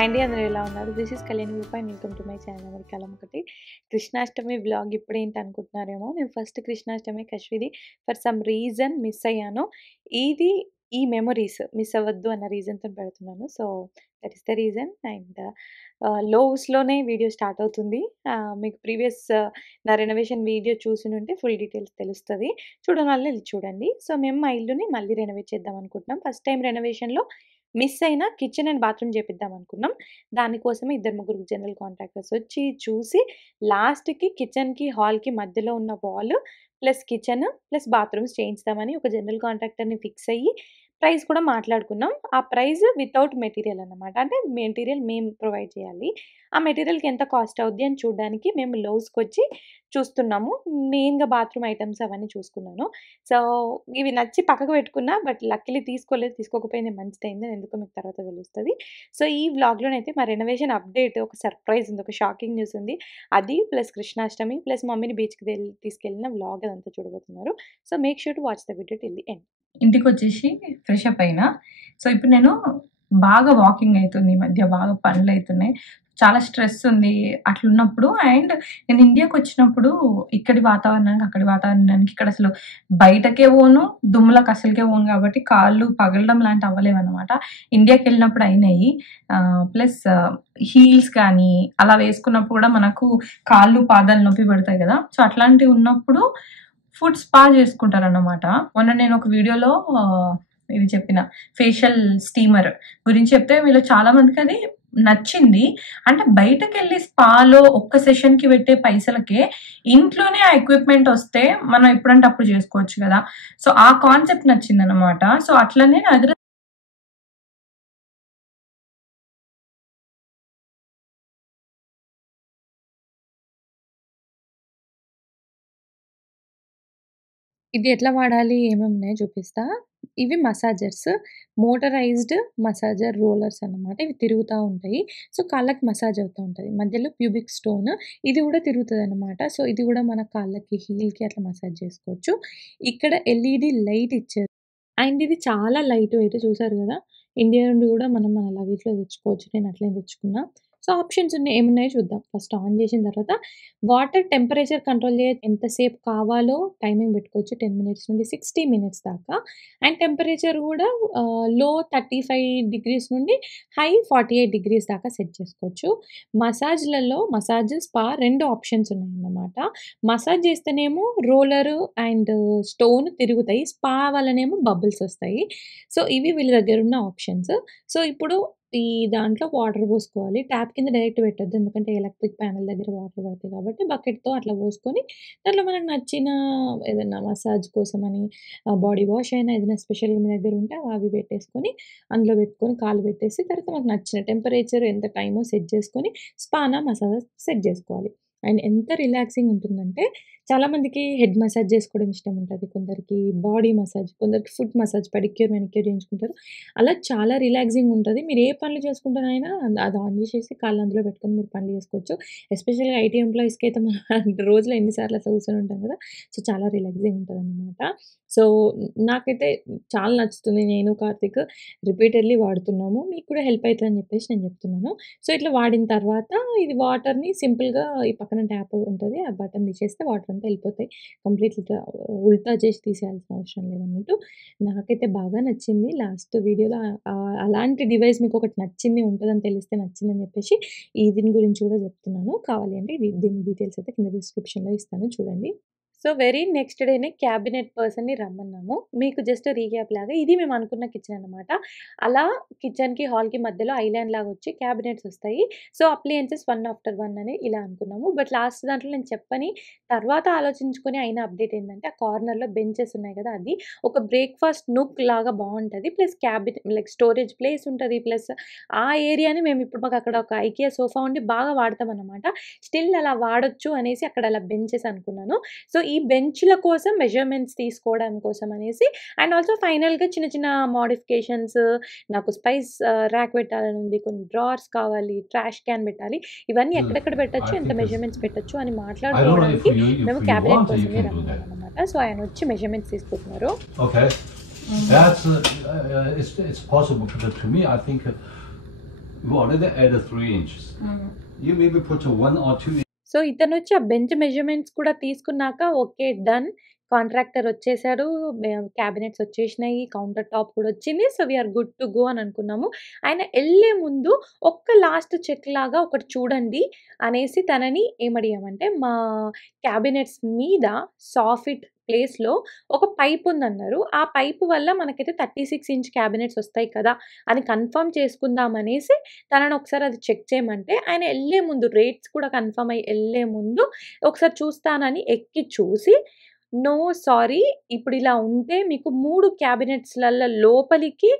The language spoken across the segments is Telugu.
హాయ్ అండి, అందరూ ఎలా ఉన్నారు? This is Kalyani Rupa and welcome to my channel అమెరికాలం ఒకటి. కృష్ణాష్టమి వ్లాగ్ ఇప్పుడేంటి అనుకుంటున్నారేమో, నేను ఫస్ట్ కృష్ణాష్టమి కశ్విది ఫర్ సమ్ రీజన్ మిస్ అయ్యాను. ఇది ఈ మెమరీస్ మిస్ అవ్వద్దు అన్న రీజన్తో పెడుతున్నాను. So that is the reason. And లోస్లోనే వీడియో స్టార్ట్ అవుతుంది. మీకు ప్రీవియస్ నా రెనోవేషన్ వీడియో చూసినుంటే ఫుల్ డీటెయిల్స్ తెలుస్తుంది. చూడని వాళ్ళు వెళ్ళి చూడండి. సో మేము మా ఇల్లుని మళ్ళీ రెనోవేట్ చేద్దాం అనుకుంటున్నాం. ఫస్ట్ టైం రెనోవేషన్లో మిస్ అయిన కిచెన్ అండ్ బాత్రూమ్ చేపిద్దాం అనుకున్నాం. దానికోసమే 2-3 జనరల్ కాంట్రాక్టర్స్ వచ్చి చూసి లాస్ట్‌కి కిచెన్‌కి, హాల్‌కి మధ్యలో ఉన్న wall plus kitchen plus bathrooms చేయించుదామని ఒక జనరల్ కాంట్రాక్టర్‌ని ఫిక్స్ అయ్యి ప్రైస్ కూడా మాట్లాడుకున్నాం. ఆ ప్రైస్ వితౌట్ మెటీరియల్ అన్నమాట. అంటే మెటీరియల్ మేము ప్రొవైడ్ చేయాలి. ఆ మెటీరియల్‌కి ఎంత కాస్ట్ అవుద్ది అని చూడడానికి మేము లోస్‌కొచ్చి చూస్తున్నాము. మెయిన్‌గా బాత్రూమ్ ఐటెమ్స్ అవన్నీ చూసుకున్నాను. సో ఇవి నచ్చి పక్కకు పెట్టుకున్నా. బట్ లక్కీలీ తీసుకోలేదు. తీసుకోకపోయింది మంచిదయింది. ఎందుకో మీకు తర్వాత తెలుస్తది. సో ఈ వ్లాగ్‌లోనైతే మా రెనోవేషన్ అప్డేట్ ఒక సర్ప్రైజ్ ఉంది. ఒక షాకింగ్ న్యూస్ ఉంది. అది ప్లస్ కృష్ణాష్టమి ప్లస్ మమ్మీని బీచ్‌కి తీసుకెళ్ళిన వ్లాగ్ అదంతా చూడబోతున్నారు. So make sure to watch the video till the end. ఇంటికొచ్చేసి ఫ్రెష్ అప్ అయినా. సో ఇప్పుడు నేను బాగా వాకింగ్ అవుతుంది. ఈ మధ్య బాగా పనులు అవుతున్నాయి. చాలా స్ట్రెస్ ఉంది అట్లున్నప్పుడు. అండ్ నేను ఇండియాకి వచ్చినప్పుడు ఇక్కడి వాతావరణానికి అక్కడి వాతావరణానికి ఇక్కడ అసలు బయటకే పోను, దుమ్ములకు అసలుకే పోను కాబట్టి కాళ్ళు పగలడం లాంటి అవ్వలేవన్నమాట. ఇండియాకి వెళ్ళినప్పుడు అయినాయి. ప్లస్ హీల్స్ కానీ అలా వేసుకున్నప్పుడు కూడా మనకు కాళ్ళు పాదాలు నొప్పి పెడతాయి కదా. సో అట్లాంటివి ఉన్నప్పుడు ఫుడ్ స్పా చేసుకుంటారన్నమాట. మొన్న నేను ఒక వీడియోలో ఇది చెప్పిన ఫేషియల్ స్టీమర్ గురించి చెప్తే వీళ్ళు చాలా మందికి అది నచ్చింది. అంటే బయటకెళ్ళి స్పాలో ఒక్క సెషన్‌కి పెట్టే పైసలకే ఇంట్లోనే ఆ ఎక్విప్‌మెంట్ వస్తే మనం ఎప్పుడంటే అప్పుడు చేసుకోవచ్చు కదా. సో ఆ కాన్సెప్ట్ నచ్చిందన్నమాట. సో అట్లనే నా దగ్గర ఇది ఎట్లా వాడాలి, ఏమేమి ఉన్నాయో చూపిస్తా. ఇవి మసాజర్స్, మోటరైజ్డ్ మసాజర్ రోలర్స్ అన్నమాట. ఇవి తిరుగుతూ ఉంటాయి. సో కాళ్ళకి మసాజ్ అవుతూ ఉంటుంది. మధ్యలో ప్యూబిక్ స్టోన్ ఇది కూడా తిరుగుతుంది అనమాట. సో ఇది కూడా మన కాళ్ళకి, హీల్కి అట్లా మసాజ్ చేసుకోవచ్చు. ఇక్కడ ఎల్ఈడి లైట్ ఇచ్చారు. అండ్ ఇది చాలా లైట్ వెయిట్, చూసారు కదా. ఇండియా నుండి కూడా మనం మన లగేజ్లో తెచ్చుకోవచ్చు. నేను అట్లనే తెచ్చుకున్నా. సో ఆప్షన్స్ ఉన్నాయి, ఏమున్నాయో చూద్దాం. ఫస్ట్ ఆన్ చేసిన తర్వాత వాటర్ టెంపరేచర్ కంట్రోల్ ఎంతసేపు కావాలో టైమింగ్ పెట్టుకోవచ్చు. 10 మినిట్స్ నుండి 60 మినిట్స్ దాకా. అండ్ టెంపరేచర్ కూడా లో 35 డిగ్రీస్ నుండి హై 48 డిగ్రీస్ దాకా సెట్ చేసుకోవచ్చు. మసాజ్ స్పా 2 ఆప్షన్స్ ఉన్నాయన్నమాట. మసాజ్ చేస్తేనేమో రోలరు అండ్ స్టోన్ తిరుగుతాయి. స్పా వల్లనేమో బబుల్స్ వస్తాయి. సో ఇవి వీళ్ళ దగ్గర ఉన్న ఆప్షన్స్. సో ఇప్పుడు ఈ దాంట్లో వాటర్ పోసుకోవాలి. ట్యాప్ కింద డైరెక్ట్ పెట్టొద్దు. ఎందుకంటే ఎలక్ట్రిక్ ప్యానెల్ దగ్గర వాటర్ పడతాయి కాబట్టి బకెట్‌తో అట్లా పోసుకొని దాంట్లో మనకు నచ్చిన ఏదైనా మసాజ్ కోసమని బాడీ వాష్ అయినా ఏదైనా స్పెషల్‌గా మీ దగ్గర ఉంటే అవి పెట్టేసుకొని అందులో పెట్టుకొని కాళ్ళు పెట్టేసి తర్వాత మనకు నచ్చిన టెంపరేచర్ ఎంత టైమో సెట్ చేసుకొని స్పానా మసాజ్ సెట్ చేసుకోవాలి. అండ్ ఎంత రిలాక్సింగ్ ఉంటుందంటే చాలామందికి హెడ్ మసాజ్ చేసుకోవడం ఇష్టం ఉంటుంది. కొందరికి బాడీ మసాజ్, కొందరికి ఫుట్ మసాజ్, పెడిక్యూర్, మెనిక్యూర్ చేయించుకుంటారు. అలా చాలా రిలాక్సింగ్ ఉంటుంది. మీరు ఏ పనులు చేసుకుంటారైనా అది ఆన్ చేసేసి కాళ్ళు అందులో పెట్టుకొని మీరు పనులు చేసుకోవచ్చు. ఎస్పెషల్‌గా ఐటీ ఎంప్లాయీస్‌కి అయితే మనం రోజులో ఎన్నిసార్లు అట్లా కూర్చొని ఉంటాం కదా. సో చాలా రిలాక్సింగ్ ఉంటుందన్నమాట. సో నాకైతే చాలా నచ్చుతుంది. నేను, కార్తీక్ రిపీటెడ్లీ వాడుతున్నాము. మీకు కూడా హెల్ప్ అవుతుందని చెప్పేసి నేను చెప్తున్నాను. సో ఇట్లా వాడిన తర్వాత ఇది వాటర్‌ని సింపుల్‌గా ఈ పక్కన ట్యాప్ ఉంటుంది. ఆ బటన్ తీసేస్తే వాటర్ అంతా వెళ్ళిపోతాయి. కంప్లీట్‌గా ఉల్టా చేసి తీసేయాల్సిన అవసరం లేదన్నట్టు. నాకైతే బాగా నచ్చింది. లాస్ట్ వీడియోలో అలాంటి డివైస్ మీకు ఒకటి నచ్చింది ఉంటుందని తెలిస్తే నచ్చిందని చెప్పేసి దీని గురించి కూడా చెప్తున్నాను. కావాలి అంటే దీని డీటెయిల్స్ అయితే కింద డిస్క్రిప్షన్‌లో ఇస్తాను, చూడండి. సో వెరీ నెక్స్ట్ డేనే క్యాబినెట్ పర్సన్‌ని రమ్మన్నాము. మీకు జస్ట్ రీక్యాప్ లాగా ఇది మేము అనుకున్న కిచెన్ అనమాట. అలా కిచెన్‌కి, హాల్‌కి మధ్యలో ఐలాండ్ లాగా వచ్చి క్యాబినెట్స్ వస్తాయి. So appliances one after one అని ఇలా అనుకున్నాము. బట్ లాస్ట్ దాంట్లో నేను చెప్పని తర్వాత ఆలోచించుకొని అయిన అప్డేట్ ఏంటంటే ఆ కార్నర్‌లో బెంచెస్ ఉన్నాయి కదా, అది ఒక బ్రేక్‌ఫాస్ట్ నూక్ లాగా బావుంటది. ప్లస్ లైక్ స్టోరేజ్ ప్లేస్ ఉంటది. ప్లస్ ఆ ఏరియాని మేము ఇప్పుడు మాకు అక్కడ ఒక ఐకియా సోఫా ఉండి బాగా వాడతామన్నమాట. స్టిల్ అలా వాడొచ్చు అనేసి అక్కడ అలా బెంచెస్ అనుకున్నాను. సో ఈ బెంచ్‌ల కోసం మెజర్‌మెంట్స్ తీసుకోవడం కోసం అనేసి అండ్ ఆల్సో ఫైనల్‌గా చిన్న చిన్న మోడిఫికేషన్స్, నాకు స్పైస్ ర్యాక్ పెట్టాలని ఉంది. కొన్ని డ్రావర్స్ కావాలి, ట్రాష్ క్యాన్ పెట్టాలి. ఇవన్నీ ఎక్కడెక్కడ పెట్టొచ్చు, ఎంత మెజర్‌మెంట్స్ పెట్టొచ్చు అని మాట్లాడుకోవడానికి మేము క్యాబినెట్ పర్సన్‌ని రమ్మన్నామన్నమాట. సో ఆయన వచ్చి మెజర్‌మెంట్స్ తీసుకుంటున్నారు. Okay. That's it's possible, but to me I think We've already added 3 inches. You maybe put a 1 or 2 so ఇతనొచ్చి ఆ బెంచ్ మెజర్‌మెంట్స్ కూడా తీసుకున్నాక ఓకే. డన్. కాంట్రాక్టర్ వచ్చేసాడు. క్యాబినెట్స్ వచ్చేసినాయి. కౌంటర్ టాప్ కూడా వచ్చింది. So, we are good to go అని అనుకున్నాము. ఆయన ఎళ్ళే ముందు ఒక్క లాస్ట్ చెక్ లాగా ఒకటి చూడండి అనేసి తనని ఏమడిగామంటే, మా క్యాబినెట్స్ మీద సాఫిట్ ప్లేస్‌లో ఒక పైప్ ఉందన్నారు. ఆ పైప్ వల్ల మనకైతే 36 ఇంచ్ క్యాబినెట్స్ వస్తాయి కదా అని కన్ఫర్మ్ చేసుకుందాం అనేసి తనని ఒకసారి అది చెక్ చేయమంటే, ఆయన ఎళ్ళే ముందు రేట్స్ కూడా కన్ఫర్మ్ అయ్యి ఎళ్ళే ముందు ఒకసారి చూస్తానని ఎక్కి చూసి, నో సారీ, ఇప్పుడు ఇలా ఉంటే మీకు 3 క్యాబినెట్స్‌లల్ల లోపలికి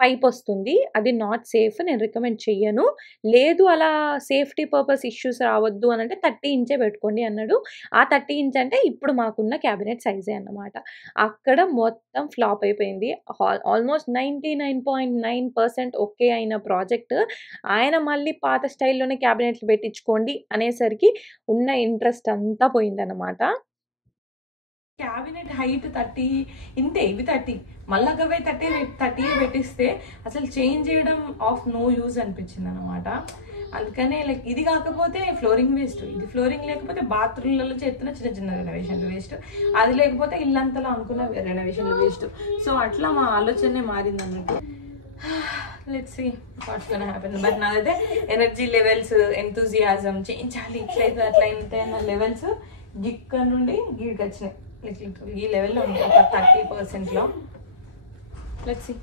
పైపొస్తుంది. అది నాట్ సేఫ్. నేను రికమెండ్ చెయ్యను. లేదు అలా సేఫ్టీ పర్పస్ ఇష్యూస్ రావద్దు అనంటే 30 ఇంచే పెట్టుకోండి అన్నాడు. ఆ 30 ఇంచ్ అంటే ఇప్పుడు మాకున్న క్యాబినెట్ సైజే అన్నమాట. అక్కడ మొత్తం ఫ్లాప్ అయిపోయింది. ఆల్మోస్ట్ 99.9% ఓకే అయిన ప్రాజెక్ట్ ఆయన మళ్ళీ పాత స్టైల్‌లోనే క్యాబినెట్లు పెట్టించుకోండి అనేసరికి ఉన్న ఇంట్రెస్ట్ అంతా పోయిందన్నమాట. క్యాబినెట్ హైట్ 30 ఇంతే, ఇవి 30 మళ్ళా గవే 30 పెట్టిస్తే అసలు చేంజ్ చేయడం ఆఫ్ నో యూజ్ అనిపించింది అనమాట. అందుకనే లైక్ ఇది కాకపోతే ఫ్లోరింగ్ వేస్ట్, ఇది ఫ్లోరింగ్ లేకపోతే బాత్రూమ్లలో చేస్తున్న చిన్న చిన్న రెనోవేషన్లు వేస్ట్, అది లేకపోతే ఇల్లంతలో అనుకున్న రెనోవేషన్లు వేస్ట్. సో అట్లా మా ఆలోచనే మారింది అన్నట్టు. Let's see what's gonna happen. But నాదైతే ఎనర్జీ లెవెల్స్, ఎంతూజియాజం, చేయించాలి ఇట్లయితే అట్లా ఇంతైనా లెవెల్స్ గిక్క నుండి గీడికి వచ్చినాయి. ఈ లెవెల్లో ఉంది ఒక 30%లో. Let's see.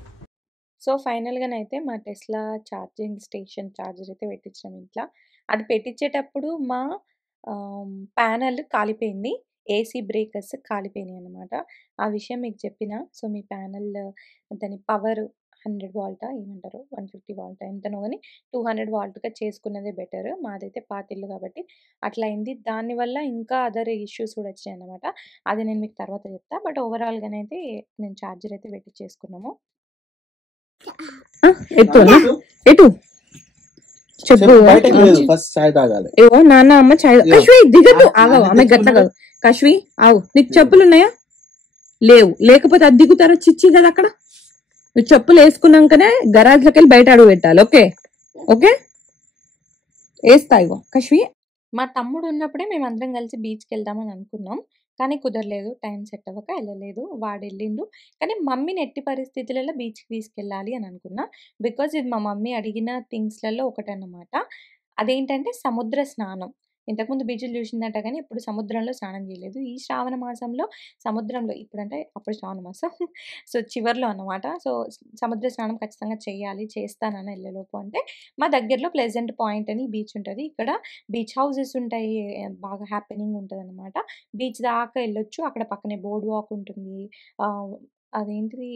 సో, ఫైనల్‌గానైతే మా టెస్లా ఛార్జింగ్ స్టేషన్ ఛార్జర్ అయితే పెట్టించాం ఇంట్ల. అది పెట్టించేటప్పుడు మా ప్యానెల్ కాలిపోయింది. ఏసీ బ్రేకర్స్ కాలిపోయినాయన్నమాట. ఆ విషయం మీకు చెప్పినా. సో, మీ ప్యానెల్ దాని పవర్ 100 వాల్టా ఏమంటారు 150 వాల్టా ఎంతనో గాని 200 వాల్ట్‌గా చేసుకున్నదే బెటర్. మాదైతే పాతిల్లు కాబట్టి అట్లా అయింది. దానివల్ల ఇంకా అదర్ ఇష్యూస్ కూడా వచ్చాయన్నమాట. అది నేను మీకు తర్వాత చెప్తా. బట్ ఓవరాల్‌గానైతే నేను ఛార్జర్ అయితే పెట్టించేసుకున్నాము. ఎటు చెప్పు. ఫస్ట్ చాయ్ తాగాలి. ఏవో నాన్న అమ్మ చాయ్. కశ్వి దిగదు. ఆగవు ఆమె గట్ల కాదు. కశ్వి ఆవు. నీకు చెప్పులు ఉన్నాయా? లేవు. లేకపోతే అది దిగుతారా చిచ్చి కదా అక్కడ. నువ్వు చెప్పులు వేసుకున్నాకనే గరాజ్లోకి వెళ్ళి బయట అడుగు పెట్టాలి. ఓకే ఓకే వేస్తా. ఇగో కశ్వి. మా తమ్ముడు ఉన్నప్పుడే మేమందరం కలిసి బీచ్‌కి వెళ్దామని అనుకున్నాం. కానీ కుదరలేదు. టైం సెట్ అవ్వక వెళ్ళలేదు. వాడు వెళ్ళిండు. కానీ మమ్మీని ఎట్టి పరిస్థితులలో బీచ్‌కి తీసుకెళ్ళాలి అని అనుకున్నా. బికాజ్ ఇది మా మమ్మీ అడిగిన థింగ్స్‌లలో ఒకటన్నమాట. అదేంటంటే సముద్ర స్నానం. ఇంతకుముందు బీచ్‌లు చూసిందట కానీ ఎప్పుడు సముద్రంలో స్నానం చేయలేదు. ఈ శ్రావణ మాసంలో సముద్రంలో ఇప్పుడంటే అప్పుడు శ్రావణ మాసం. సో, చివర్లో అన్నమాట. సో, సముద్ర స్నానం ఖచ్చితంగా చేయాలి. చేస్తానని వెళ్ళేలోపు అంటే మా దగ్గరలో ప్లెజెంట్ పాయింట్ అని బీచ్ ఉంటది. ఇక్కడ బీచ్ హౌసెస్ ఉంటాయి. బాగా హ్యాపెనింగ్ ఉంటదన్నమాట. బీచ్ దాకా వెళ్ళొచ్చు. అక్కడ పక్కనే బోర్డ్ వాక్ ఉంటుంది. అదేంటిది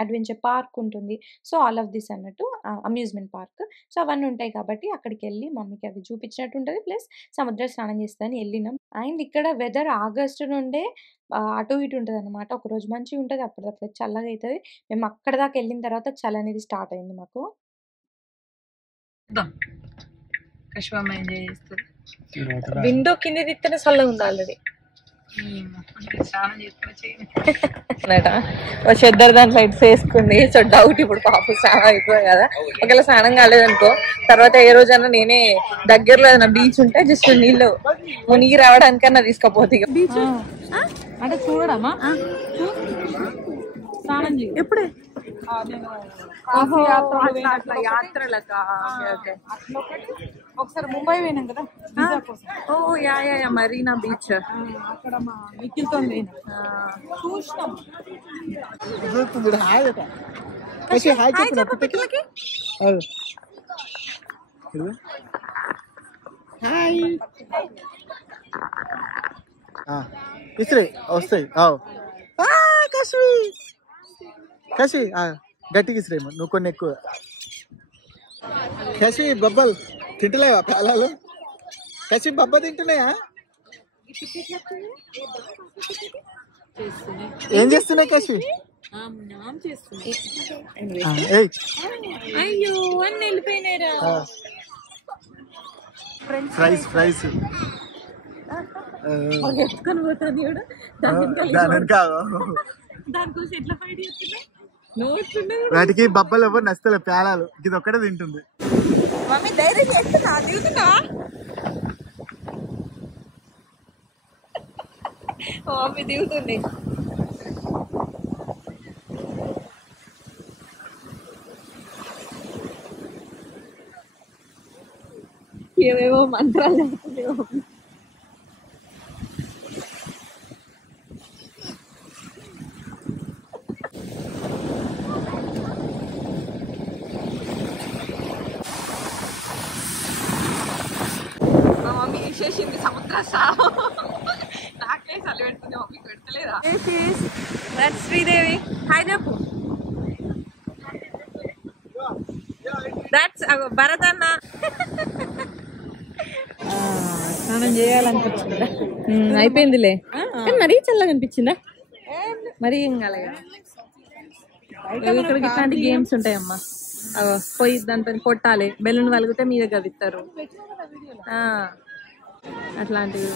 అడ్వెంచర్ పార్క్ ఉంటుంది. సో, ఆల్ ఆఫ్ దిస్ అన్నట్టు అమ్యూజ్మెంట్ పార్క్. సో, అవన్నీ ఉంటాయి కాబట్టి అక్కడికెళ్ళి మమ్మీకి అవి చూపించినట్టు ఉంటది. ప్లస్ సముద్ర స్నానం చేస్తామని వెళ్ళినాం. అండ్ ఇక్కడ వెదర్ ఆగస్టు నుండే అటు ఇటు ఉంటదన్నమాట. ఒకరోజు మంచిగా ఉంటది. అప్పటిదప్పుడు చల్లగా అవుతది. మేము అక్కడి దాకా వెళ్ళిన తర్వాత చలి అనేది స్టార్ట్ అయింది మాకు. కశ్వమ్మ ఎంజాయ్ చేస్తుంది. విండో కింద తిత్తనే చల్లగా ఉంది ఆల్రెడీ. స్నానం చేస్తే ఇద్దరు దాంట్లో ఇట్స్ వేసుకుంది. సో, డౌట్ ఇప్పుడు పాప స్నానం అయిపోయి కదా. ఒకవేళ స్నానం కాలేదనుకో తర్వాత ఏ రోజైనా నేనే దగ్గరలో ఏదైనా బీచ్ ఉంటే జస్ట్ నీళ్ళు మునిగి రావడానికన్నా తీసుకపోతే బీచ్ అంటే చూడడమా స్నానం చేయి ఎప్పుడే ఒకసారి ముంబై పోయినాం కదా oh yeah yeah yeah Marina beach అక్కడ మా నిఖిల్తో చూసినాం. ఇస్రే వస్తాయి. కసి గట్టికి ఇస్రే నువ్వు కొన్ని ఎక్కువ. కసి బబ్బల్ తింటలేవా పాలాలు? కసి బబ్బ తింటున్నాయా? ఏం చేస్తున్నాయి కసి? అయ్యో అన్ని వెళ్ళిపోయినారా. ఫ్రైస్ ఫ్రైస్ ఎత్తుకొని పోతుంది కూడా. దాని దానికోసం ఎట్లా ఫైట్ చేస్తున్నా వాటికి బబ్బలు ఎవరు నచ్చలే పేలాలు, ఇది ఒక్కటే తింటుంది. మమ్మీ ధైర్యం చేస్తున్నా దిగుతున్నా. మమ్మీ దిగుతుంది. ఏవేవో మంత్రాలు చెప్తుంది మమ్మీ. మా మమ్మీ వేసేసింది సముద్ర స్నానం. నాకే చలి పెడుతుంది, మమ్మీకి పెడతలేదా? శ్రీదేవి హాయ్ చెప్పు. దట్స్ భరత్ అన్న. స్నానం చేయాలనిపించిందా? అయిపోయిందిలే, కానీ మరీ చల్లగా అనిపించిందా? మరీ ఏం కాలేగా. ఇక్కడ ఇట్లాంటి గేమ్స్ ఉంటాయమ్మా. పోయి దానిపైన కొట్టాలి, బెలూన్ వలిగితే మీద గవిస్తారు, అట్లాంటివి.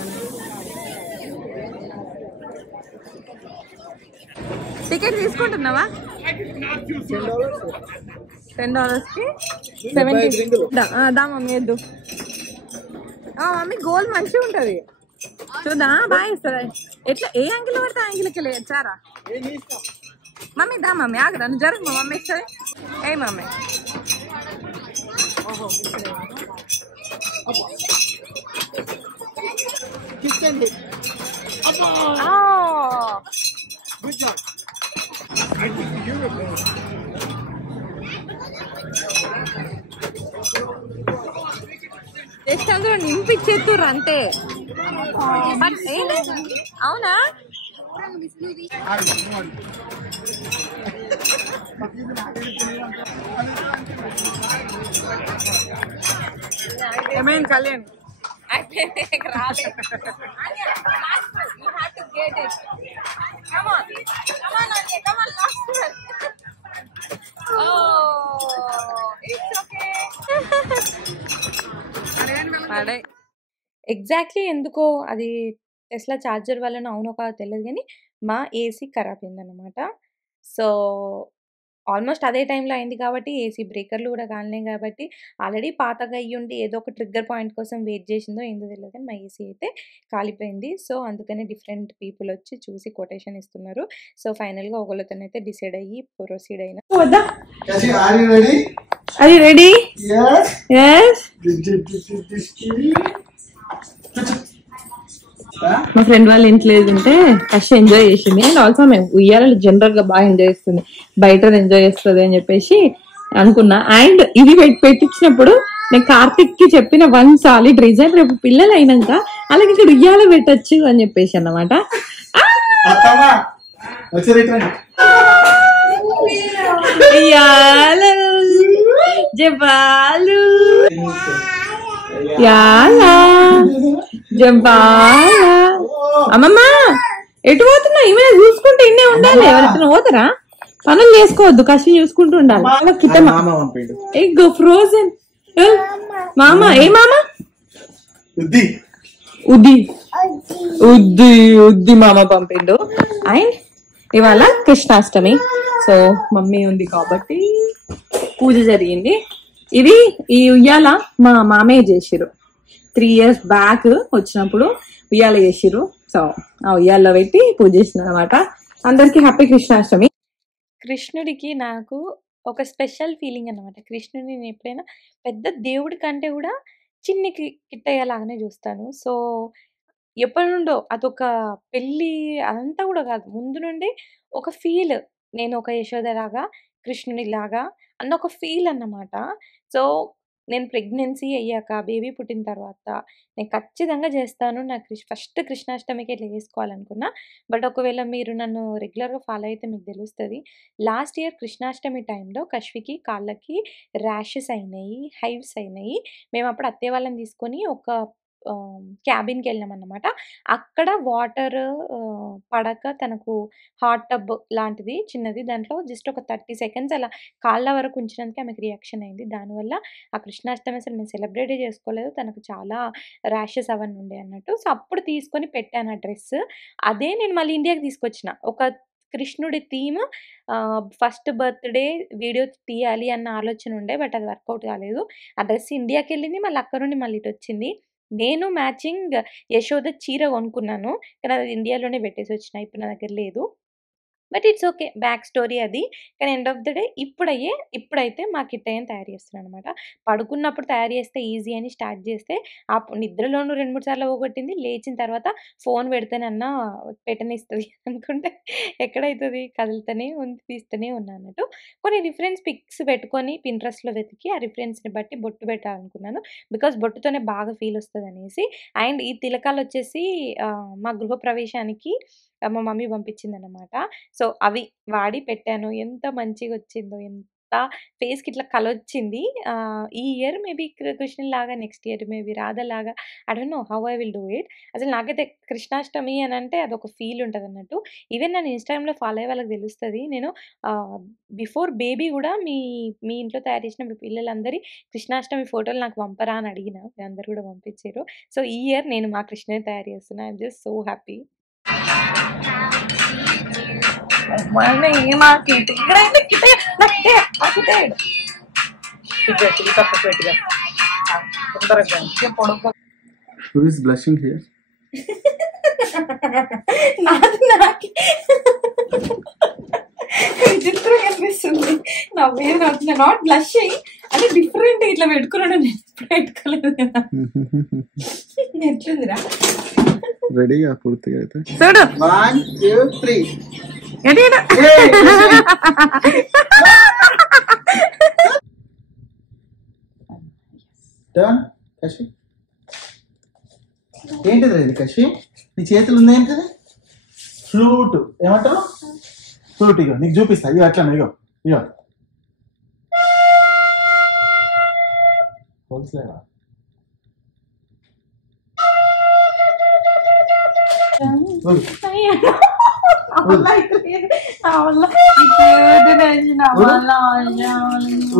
టికెట్ తీసుకుంటున్నావా? $10కి 70. దా మమ్మీ వద్దు. మమ్మీ గోల్ మంచిగా ఉంటది చూద్దా, బాగా ఇస్తుంది. ఎట్లా ఏ యాంగిల్ పడితే యాంగిల్కి వెళ్ళచ్చారా మమ్మీ? దా మమ్మీ ఆగరా, నువ్వు జరుగు, మా మమ్మీ ఇస్తుంది. ఏ మమ్మీ జస్ట్ అందులో నింపిచ్చేస్తుర్రు అంతే. అవునా? ఏమైంది కళ్యాణ్? ఎగ్జాక్ట్లీ ఎందుకో అది టెస్లా చార్జర్ వలన అవునో కాదో తెలియదు, కానీ మా ఏసీ ఖరాబ్ అయిందన్నమాట. సో ఆల్మోస్ట్ అదే టైంలో అయింది కాబట్టి ఏసీ బ్రేకర్లు కూడా కాలినాయి కాబట్టి, ఆల్రెడీ పాతగా అయ్యుండి ఏదో ఒక ట్రిగ్గర్ పాయింట్ కోసం వెయిట్ చేసిందో ఏందో తెలియదు, కానీ మా ఏసీ అయితే కాలిపోయింది. సో అందుకని డిఫరెంట్ పీపుల్ వచ్చి చూసి కొటేషన్ ఇస్తున్నారు. సో ఫైనల్గా ఒకళ్ళతోనైతే డిసైడ్ అయ్యి ప్రొసీడ్ అయినా. Are you ready? Yes. Yes. మా ఫ్రెండ్ వాళ్ళ ఇంట్లో ఏదంటే ఫస్ట్ ఎంజాయ్ చేసింది, అండ్ ఆల్సో మేము ఉయ్యాలని జనరల్ గా బాగా ఎంజాయ్ చేస్తుంది, బయట ఎంజాయ్ చేస్తుంది అని చెప్పేసి అనుకున్నా. అండ్ ఇది పెట్టించినప్పుడు నేను కార్తిక్ కి చెప్పిన 1 సాలిడ్ రీజన్, రేపు పిల్లలు అయినాక అలాగే ఇక్కడ ఉయ్యాల పెట్టచ్చు అని చెప్పేసి అన్నమాట. జబాలు యాలా జబాలా. అమ్మమ్మ ఎటు పోతున్నా? ఏమైనా చూసుకుంటే ఇన్నే ఉండాలి, ఎవరైనా పోతారా? పనులు చేసుకోవద్దు, కష్టం చూసుకుంటూ ఉండాలి. ఎగ్ ఫ్రోజన్ మామ. ఏ మామ? ఉద్ది ఉద్ది ఉద్ది మామ పంపిండు. అండ్ ఇవాళ కృష్ణాష్టమి, సో మమ్మీ ఉంది కాబట్టి పూజ జరిగింది. ఇది ఈ ఉయ్యాల మా మామయ్య చేసిరు, 3 years బ్యాక్ వచ్చినప్పుడు ఉయ్యాల చేసిరు. సో ఆ ఉయ్యాల్లో పెట్టి పూజ చేసిన అనమాట. అందరికి హ్యాపీ కృష్ణాష్టమి. కృష్ణుడికి నాకు ఒక స్పెషల్ ఫీలింగ్ అనమాట. కృష్ణుడిని నేను ఎప్పుడైనా పెద్ద దేవుడి కంటే కూడా చిన్ని కిట్టయ్యేలాగానే చూస్తాను. సో ఎప్పటి నుండో అదొక పెళ్ళి అదంతా కూడా కాదు, ముందు నుండి ఒక ఫీల్, నేను ఒక యశోదలాగా కృష్ణునిలాగా అన్న ఒక ఫీల్ అన్నమాట. సో నేను ప్రెగ్నెన్సీ అయ్యాక బేబీ పుట్టిన తర్వాత నేను ఖచ్చితంగా చేస్తాను. నాకు ఫస్ట్ కృష్ణాష్టమికి ఇట్లా చేసుకోవాలనుకున్నా. బట్ ఒకవేళ మీరు నన్ను రెగ్యులర్గా ఫాలో అయితే మీకు తెలుస్తుంది, లాస్ట్ ఇయర్ కృష్ణాష్టమి టైంలో కశ్వికి కాళ్ళకి ర్యాషెస్ అయినాయి, హైవ్స్ అయినాయి. మేము అప్పుడు అత్తయ్య వాళ్ళని తీసుకొని ఒక క్యాబిన్‌కి వెళ్ళామన్నమాట. అక్కడ వాటర్ పడక తనకు హాట్ టబ్ లాంటిది చిన్నది, దాంట్లో జస్ట్ ఒక 30 సెకండ్స్ అలా కాళ్ళ వరకు ఉంచినందుకే ఆమెకు రియాక్షన్ అయింది. దానివల్ల ఆ కృష్ణాష్టమి అసలు మేము సెలబ్రేటే చేసుకోలేదు. తనకు చాలా ర్యాషెస్ అవన్నీ ఉండే అన్నట్టు. సో అప్పుడు తీసుకొని పెట్టాను ఆ డ్రెస్. అదే నేను మళ్ళీ ఇండియాకి తీసుకొచ్చిన. ఒక కృష్ణుడి థీమ్ ఫస్ట్ బర్త్‌డే వీడియో తీయాలి అన్న ఆలోచన ఉండే. బట్ అది వర్కౌట్ కాలేదు. ఆ డ్రెస్ ఇండియాకెళ్ళింది. మళ్ళీ అక్కడ నుండి మళ్ళీ ఇటొచ్చింది. నేను మ్యాచింగ్ యశోద చీర కొనుక్కున్నాను. కానీ అది ఇండియాలోనే పెట్టేసొచ్చిన. ఇప్పుడు నా దగ్గర లేదు. But it's okay. Back story అది. కానీ ఎండ్ ఆఫ్ ద డే ఇప్పుడైతే మా కిట్టయ్యని తయారు చేస్తున్నాననమాట. పడుకున్నప్పుడు తయారు చేస్తే ఈజీ అని స్టార్ట్ చేస్తే, నిద్రలోనూ 2, 3 సార్లు పోగొట్టింది. లేచిన తర్వాత ఫోను పెడితేనన్నా పెట్టనిస్తది అనుకుంటే ఎక్కడైతది కదులుతూనే ఉంది, తీస్తూనే ఉన్నా అన్నట్టు. కొన్ని రిఫరెన్స్ పిక్స్ పెట్టుకొని పింట్రెస్ట్‌లో వెతికి, ఆ రిఫరెన్స్‌ని బట్టి బొట్టు పెట్టాలనుకున్నాను. బికాజ్ బొట్టుతోనే బాగా ఫీల్ వస్తదనేసి. అండ్ ఈ తిలకాలొచ్చేసి మా గృహప్రవేశానికి మా మమ్మీ పంపించిందనమాట. సో, అవి వాడి పెట్టాను. ఎంత మంచిగొచ్చిందో! ఎంత ఫేస్‌కి ఇట్లా కలొచ్చింది. ఈ ఇయర్ మేబీ కృష్ణుడిలాగా, నెక్స్ట్ ఇయర్ మేబీ రాధలాగా I don't know how I will do it. అసలు నాకైతే కృష్ణాష్టమి అనంటే అదొక ఫీల్ ఉంటదన్నట్టు. ఈవెన్ నన్ను ఇన్‌స్టాగ్రామ్‌లో ఫాలో అయ్యే వాళ్ళకి తెలుస్తది. నేను బిఫోర్ బేబీ గూడా మీ ఇంట్లో తయారు చేసిన మీ పిల్లలందరి కృష్ణాష్టమి ఫోటోలు నాకు పంపరా అని అడిగిన. మీరందరూ గూడా పంపించిర్రు. సో, ఈ ఇయర్ నేను మా కృష్ణుడిని తయారు చేస్తున్నా. I am just so happy. మళ్ళీ మాకు ఇక్కడైతే కిటయ్య నాకు కిటయ్య నాకు కిటయ్యాడు ఇది పక్కకు పెట్టిగా తొందరగా పొడుగు Who is blushing here? నాది నాకి విచిత్రంగా అనిపిస్తుంది. నవ్వేది అవుతుంది. నాట్ బ్లషింగ్ అంటే డిఫరెంట్ ఇట్లా పెట్టుకున్నాడు. నేను ఎప్పుడు పెట్టుకోలేదు కదా. ఎట్లుందిరా రెడీగా పూర్తిగా అయితే చూడు 1, 2, 3 ఏంటి టర్న్ కషి. ఏంటిది ఇది కషి? నీ చేతులు ఉంది ఏంటిది? ఫ్లూట్. ఏమంటారు? ఫ్లూట్. ఇగో నీకు చూపిస్తా. ఇగో అట్లా ఇగో ఇగో హోల్స్లేవా?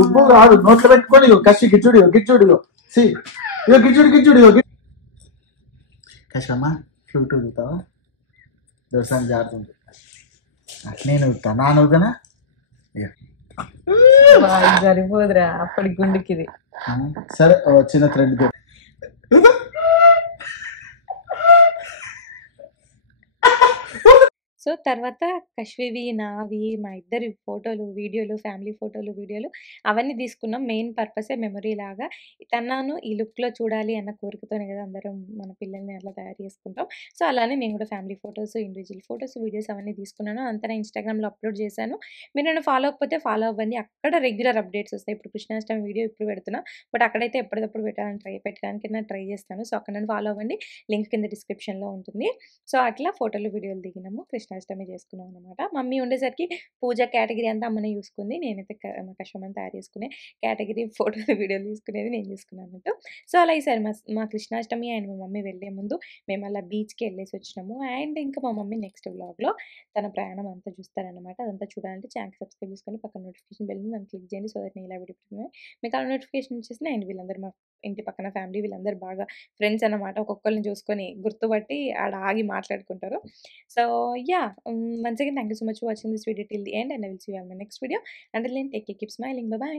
ఉప్పు కాదు, నోట్లో పెట్టుకొని ఇగో కషి గిచ్చుడు గిచ్చుడు ఇగో సి ఇగో గిచ్చుడు ఇగో కషమ్మా ఫ్లూట్ ఊగుతావా? దోసాన్ని జారుతుంది. అట్నే నవ్వుతా. నా నవ్వుతానా? సరిపోదురా అప్పటి గుండెకి ఇది. సరే చిన్న థ్రెడ్ సో, తర్వాత కశ్వివి, నావి, మా ఇద్దరి ఫోటోలు, వీడియోలు, ఫ్యామిలీ ఫోటోలు, వీడియోలు అవన్నీ తీసుకున్నాం. మెయిన్ పర్పసే మెమొరీలాగా. తనను ఈ లుక్‌లో చూడాలి అన్న కోరికతోనే కదా అందరం మన పిల్లల్ని అట్లా తయారు చేసుకుంటాం. సో, అలానే మేము కూడా family photos, individual photos, videos అవన్నీ తీసుకున్నాను. అంతా నా ఇన్‌స్టాగ్రామ్‌లో అప్‌లోడ్ చేశాను. మీరు నన్ను ఫాలో అవ్వకపోతే ఫాలో అవ్వండి. అక్కడ రెగ్యులర్ అప్డేట్స్ వస్తాయి. ఇప్పుడు కృష్ణాష్టమి వీడియో ఇప్పుడు పెడుతున్నా. బట్ అక్కడైతే ఎప్పటికప్పుడు పెట్టడానికైనా ట్రై చేస్తాను. సో, అక్కడ నన్ను ఫాలో అవ్వండి. లింక్ కింద డిస్క్రిప్షన్‌లో ఉంటుంది. సో, అట్లా ఫోటోలు, వీడియోలు దిగినాము. కృష్ణాష్టమి చేసుకున్నాం అనమాట. మమ్మీ ఉండేసరికి పూజ కేటగిరీ అంతా అమ్మనే చూసుకుంది. నేనైతే మా కష్టమని తయారు చేసుకునే కేటగిరీ ఫోటోలు, వీడియోలు తీసుకునేది నేను చూసుకున్నాను అన్నట్టు. సో, అలా ఈసారి మా కృష్ణాష్టమి అండ్ మా మమ్మీ వెళ్ళే ముందు మేము అలా బీచ్‌కి వెళ్ళేసి వచ్చినాము. అండ్ ఇంకా మా మమ్మీ నెక్స్ట్ వ్లాగ్‌లో తన ప్రయాణం అంతా చూస్తారనమాట. అదంతా చూడాలంటే ఛానెల్ సబ్స్క్రైబ్ చేసుకొని పక్కన నోటిఫికేషన్ బెల్ దాన్ని క్లిక్ చేయండి. సో దట్ నేను ఇలా వీడియో మీకు ఆ నోటిఫికేషన్ వచ్చేసినాయి. అండ్ వీళ్ళందరూ మా ఇంటి పక్కన ఫ్యామిలీ వీళ్ళందరూ బాగా ఫ్రెండ్స్ అన్నమాట. ఒక్కొక్కరిని చూసుకొని గుర్తుపట్టి ఆడ ఆగి మాట్లాడుకుంటారు. So, yeah! Once again thank you so much for watching this video till the end and I will see you on my next video. Until then take care, keep smiling. Bye by.